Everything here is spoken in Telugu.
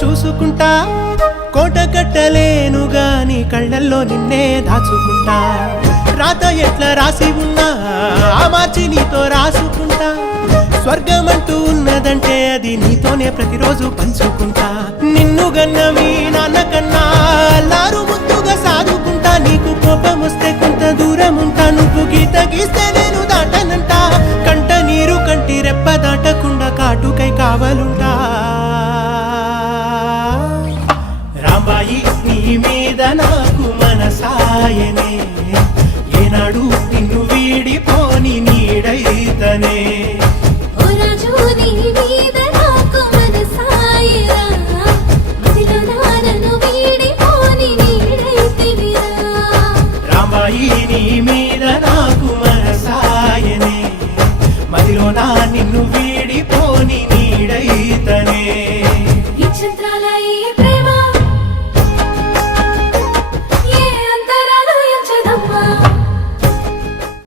చూసుకుంటా కోట కట్టలేను గాని కళ్ళల్లో నిన్నే దాచుకుంటా రాత ఎట్లా రాసి ఉన్నా ఆ మార్చి నీతో రాసుకుంటా స్వర్గమంటూ ఉన్నదంటే అది నీతోనే ప్రతిరోజు పంచుకుంటా నిన్ను గన్న మీ నాన్న కన్నా అల్లారు ముద్దుగా సాదుకుంటా నీకు కోపం వస్తే కొంత దూరం ఉంటా నువ్వు గీత గీస్తే నేను దాటనంట కంట నీరు కంటి రెప్ప దాటకుండా కాటుకై కావలుంటా రాంబాయి నీ మీద నాకు మనసాయనే ఏనాడు నిన్ను వీడిపో